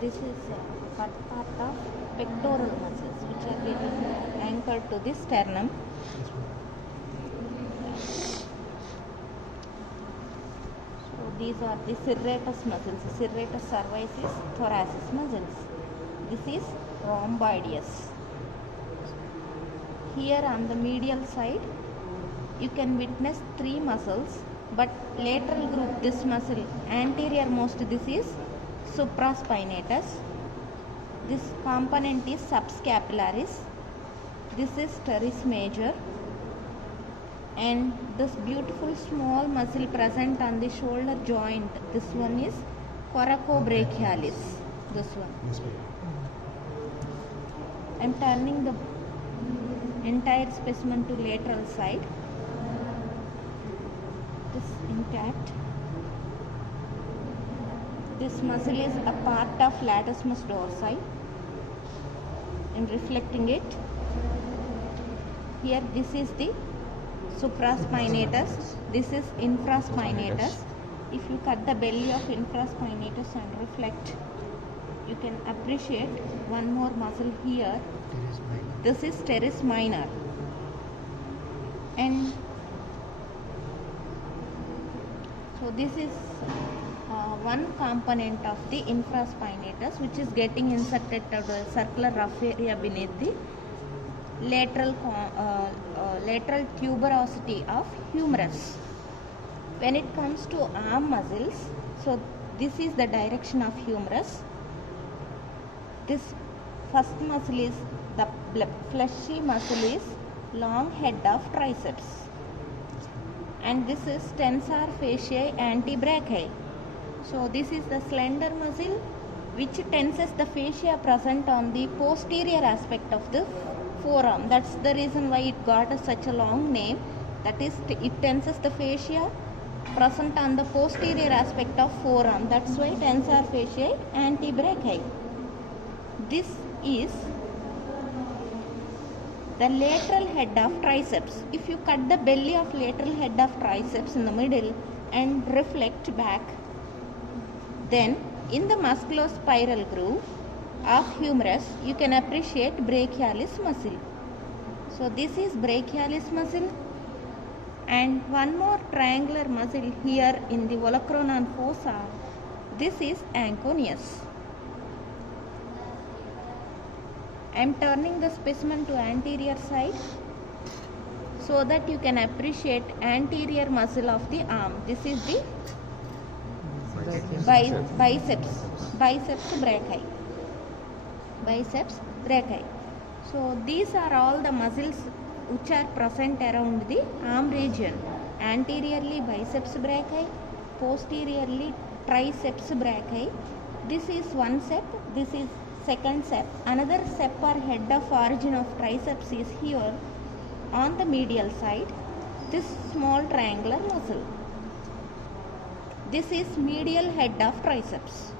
This is part of pectoral muscles which are getting anchored to the sternum. So these are the serratus muscles. Serratus cervicis, thoracis muscles. This is rhomboideus. Here on the medial side you can witness three muscles, but lateral group this muscle anterior most, this is supraspinatus. This component is subscapularis. This is teres major, and this beautiful small muscle present on the shoulder joint, this one is coracobrachialis. This one. I am turning the entire specimen to lateral side. This intact. This muscle is a part of latissimus dorsi. And reflecting it. Here this is the supraspinatus. This is infraspinatus. If you cut the belly of infraspinatus and reflect, you can appreciate one more muscle here. This is teres minor. And so this is one component of the infraspinatus, which is getting inserted to the circular rough area beneath the lateral tuberosity of humerus. When it comes to arm muscles, so this is the direction of humerus. This first muscle is the fleshy muscle is long head of triceps, and this is tensor fasciae antebrachii. So this is the slender muscle which tenses the fascia present on the posterior aspect of the forearm. That's the reason why it got such a long name. That is, it tenses the fascia present on the posterior aspect of forearm. That's why tensor fasciae antebrachii. This is the lateral head of triceps. If you cut the belly of lateral head of triceps in the middle and reflect back, then in the musculospiral groove of humerus you can appreciate brachialis muscle. So this is brachialis muscle, and one more triangular muscle here in the olecranon fossa. This is anconeus. I am turning the specimen to anterior side so that you can appreciate anterior muscle of the arm. This is the biceps brachii. So these are all the muscles which are present around the arm region. Anteriorly biceps brachii, posteriorly triceps brachii. This is one sep, this is second sep. Another sep or head of origin of triceps is here on the medial side, this small triangular muscle. This is medial head of triceps.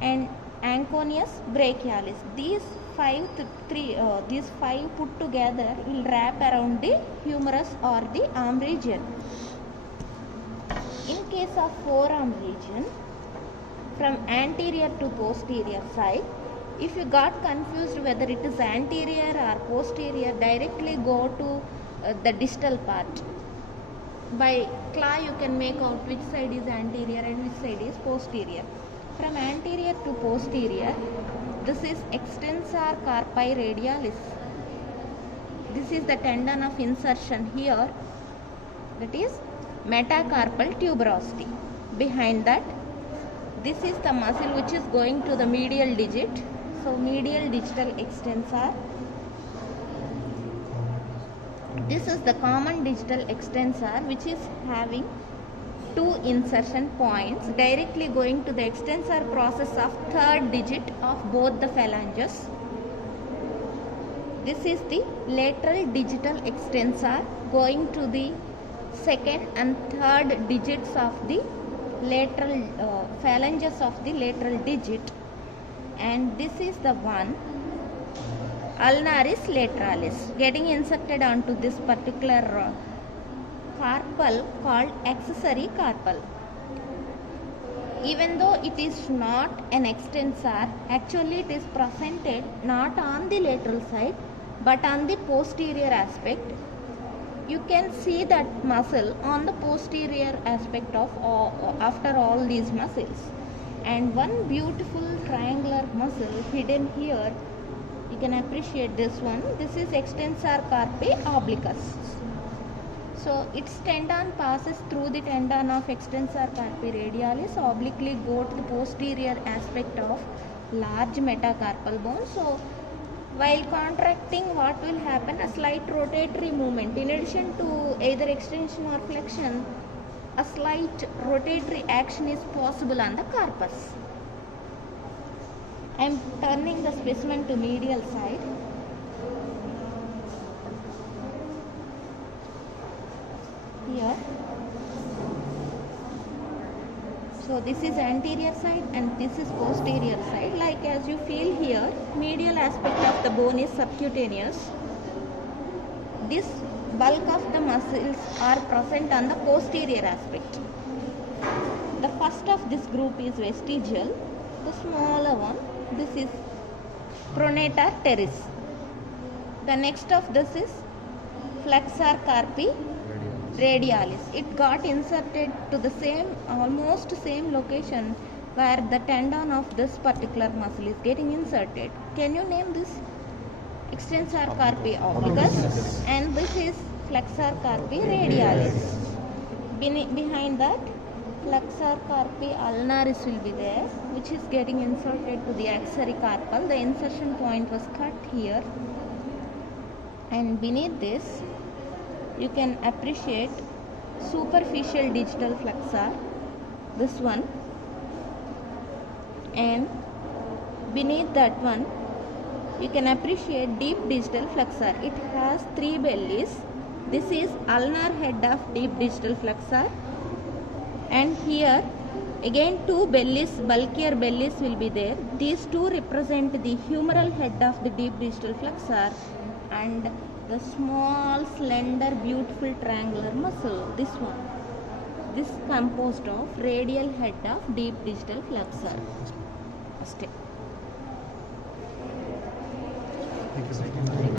And anconeus, brachialis. These five put together will wrap around the humerus or the arm region. In case of forearm region, from anterior to posterior side, if you got confused whether it is anterior or posterior, directly go to the distal part. By claw you can make out which side is anterior and which side is posterior. From anterior to posterior, this is extensor carpi radialis. This is the tendon of insertion here, that is metacarpal tuberosity. Behind that, this is the muscle which is going to the medial digit. So medial digital extensor. This is the common digital extensor, which is having two insertion points directly going to the extensor process of third digit of both the phalanges. This is the lateral digital extensor going to the second and third digits of the lateral phalanges of the lateral digit, and this is the one ulnaris lateralis getting inserted onto this particular carpal called accessory carpal. Even though it is not an extensor, actually it is presented not on the lateral side but on the posterior aspect. You can see that muscle on the posterior aspect of after all these muscles, and one beautiful triangular muscle hidden here, you can appreciate this one. This is extensor carpi obliquus. So its tendon passes through the tendon of extensor carpi radialis, obliquely go to the posterior aspect of large metacarpal bone. So while contracting, what will happen? A slight rotatory movement. In addition to either extension or flexion, a slight rotatory action is possible on the carpus. I am turning the specimen to medial side. Here. So this is anterior side and this is posterior side. Like as you feel here, medial aspect of the bone is subcutaneous. This bulk of the muscles are present on the posterior aspect. The first of this group is vestigial. The smaller one, this is pronator teres. The next of this is flexor carpi radialis. It got inserted to the same, almost same location where the tendon of this particular muscle is getting inserted. Can you name this? Extensor carpi obliquus, and this is flexor carpi radialis. Behind that, flexor carpi ulnaris will be there, which is getting inserted to the axillary carpal. The insertion point was cut here, and beneath this you can appreciate superficial digital flexor, this one, and beneath that one you can appreciate deep digital flexor. It has 3 bellies. This is ulnar head of deep digital flexor, and here again 2 bellies, bulkier bellies will be there. These 2 represent the humeral head of the deep digital flexor and the small, slender, beautiful triangular muscle, this one. This composed of radial head of deep digital flexor. Stay. Thank you.